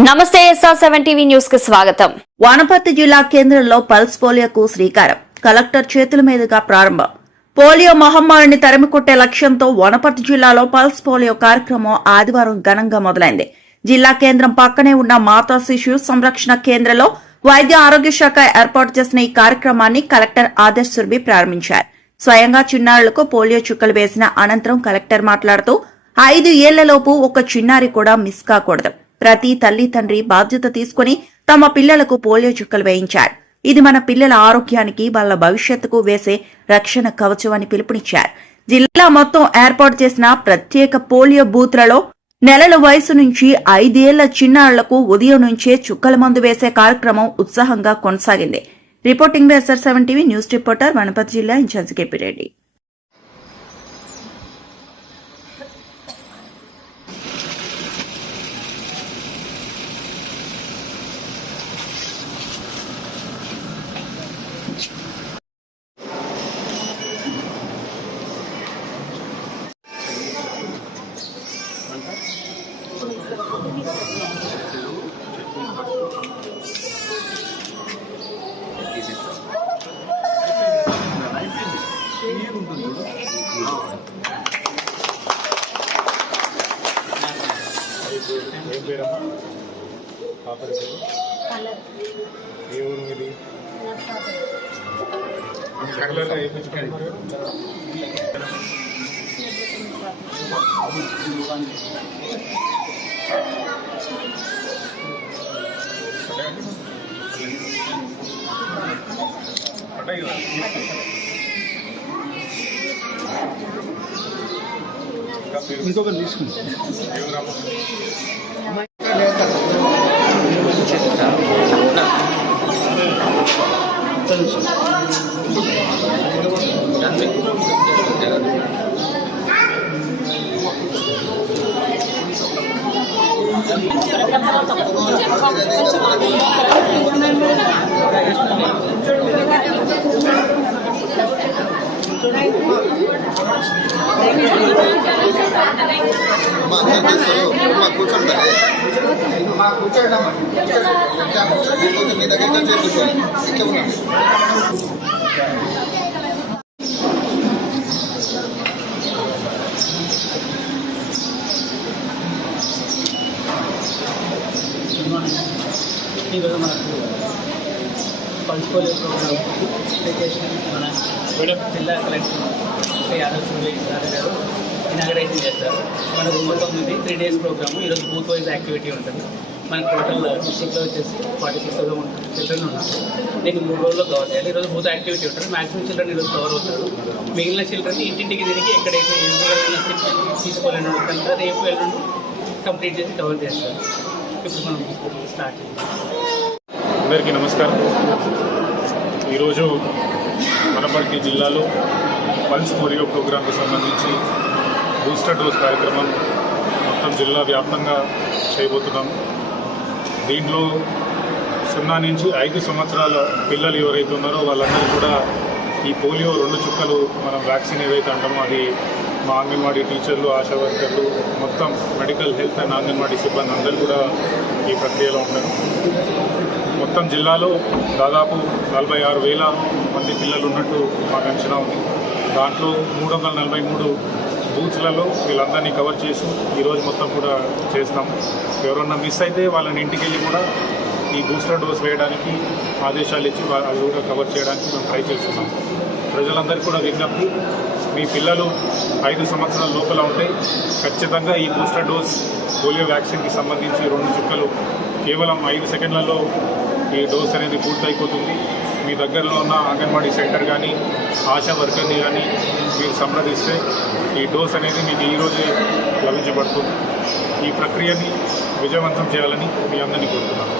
నమస్తే SR7 TV news కి స్వాగతం. వనపర్తి జిల్లా కేంద్రంలో పల్స్ పోలియోకు శ్రీకారం. కలెక్టర్ చేతుల మీదుగా ప్రారంభం. పోలియో మహమ్మారిని తరిమికొట్టే లక్ష్యంతో వనపర్తి జిల్లాలో పల్స్ పోలియో కార్యక్రమం ఆదివారం ఘనంగా మొదలైంది. జిల్లా కేంద్రం పక్కనే ఉన్న మాతా శిశు సంరక్షణ కేంద్రంలో వైద్య ఆరోగ్య శాఖ ఏర్పాటు చేసిన ఈ కార్యక్రమాన్ని కలెక్టర్ ఆదర్శ్ సుర్బి ప్రారంభించారు. స్వయంగా చిన్నారులకు పోలియో చుక్కలు వేసిన అనంతరం కలెక్టర్ మాట్లాడుతూ 5 ఏళ్లలోపు ఒక చిన్నారి కూడా మిస్ కాకూడదు. ప్రతి తల్లి తండ్రి బాధ్యత తీసుకుని తమ పిల్లలకు పోలియో చుక్కలు వేయించారు. ఇది మన పిల్లల ఆరోగ్యానికి వాళ్ల భవిష్యత్తుకు వేసే రక్షణ కవచం అని పిలుపునిచ్చారు. జిల్లా మొత్తం ఏర్పాటు చేసిన ప్రత్యేక పోలియో బూత్లలో నెలల వయసు నుంచి 5 ఏళ్ల చిన్నారులకు ఉదయం నుంచే చుక్కల మందు వేసే కార్యక్రమం ఉత్సాహంగా కొనసాగింది. Reporting SR7 TV news reporter Wanaparthy జిల్లా ఇన్ఛార్జ్ కేపీ రెడ్డి. ఏం పేరమ్మా పాపడి పేరు ఏ ఊరు ఇది రెగ్యులర్గా వేయించుకుంటారు. ఇంకొకరు తీసుకుంటాం. మీ దగ్గర ఈరోజు మనకు పల్స్ పోలియో ప్రోగ్రామ్ అప్లికేషన్ మన జిల్లా కలెక్టర్ ఆదర్శ్ సుర్బి గారు ఇనాగరేషన్ చేస్తారు. మనకు మొత్తం 3 days ప్రోగ్రాము. ఈరోజు బూత్ వైజ్ యాక్టివిటీ ఉంటుంది. మనకు టోటల్ డిస్ట్రిక్ట్లో వచ్చేసి 46,000 చిల్డ్రన్ ఉన్నారు. దీనికి 3 రోజుల్లో కవర్ చేయాలి. ఈరోజు బూత్ యాక్టివిటీ ఉంటుంది. మ్యాక్సిమం చిల్డ్రన్ ఈరోజు కవర్ అవుతారు. మిగిలిన చిల్డ్రన్ ఇంటింటికి తిరిగి ఎక్కడైతే తీసుకోలేని వాళ్ళంతా రేపు ఎల్లుండి కంప్లీట్ చేసి కవర్ చేస్తారు. ఇప్పుడు మనం స్టార్ట్ చేయాలి. అందరికీ నమస్కారం. ఈరోజు వనపర్తి జిల్లాలో పల్స్ పోలియో ప్రోగ్రాంకు సంబంధించి బూస్టర్ డోస్ కార్యక్రమం మొత్తం జిల్లా వ్యాప్తంగా చేయబోతున్నాం. దీంట్లో 0 నుంచి 5 సంవత్సరాల పిల్లలు ఎవరైతే ఉన్నారో వాళ్ళందరూ కూడా ఈ పోలియో 2 చుక్కలు మనం వ్యాక్సిన్ ఏదైతే అంటామో అది మా అంగన్వాడీ టీచర్లు, ఆశా వర్కర్లు, మొత్తం మెడికల్ హెల్త్ అండ్ అంగన్వాడీ సిబ్బంది అందరూ కూడా ఈ ప్రక్రియలో ఉంటారు. మొత్తం జిల్లాలో దాదాపు 46,000 మంది పిల్లలు ఉన్నట్టు మాకు అంచనా ఉంది. దాంట్లో 343 బూత్స్లలో వీళ్ళందరినీ కవర్ చేసి ఈరోజు మొత్తం కూడా చేస్తాం. ఎవరన్నా మిస్ అయితే వాళ్ళని ఇంటికి వెళ్ళి కూడా ఈ బూస్టర్ డోస్ వేయడానికి ఆదేశాలు ఇచ్చి అది కూడా కవర్ చేయడానికి మేము ట్రై చేస్తున్నాం. ప్రజలందరికీ కూడా విజ్ఞప్తి, మీ పిల్లలు 5 సంవత్సరాల లోపల ఉంటే ఖచ్చితంగా ఈ బూస్టర్ డోస్ పోలియో వ్యాక్సిన్కి సంబంధించి 2 చుక్కలు కేవలం 5 సెకండ్లలో ఈ డోస్ అనేది పూర్తయిపోతుంది. మీ దగ్గరలో ఉన్న అంగన్వాడీ సెంటర్ కానీ ఆశా వర్కర్ని కానీ మీరు సంప్రదిస్తే ఈ డోస్ అనేది మీకు ఈరోజే లభించబడుతుంది. ఈ ప్రక్రియని విజయవంతం చేయాలని మీ అందరినీ కోరుతున్నాను.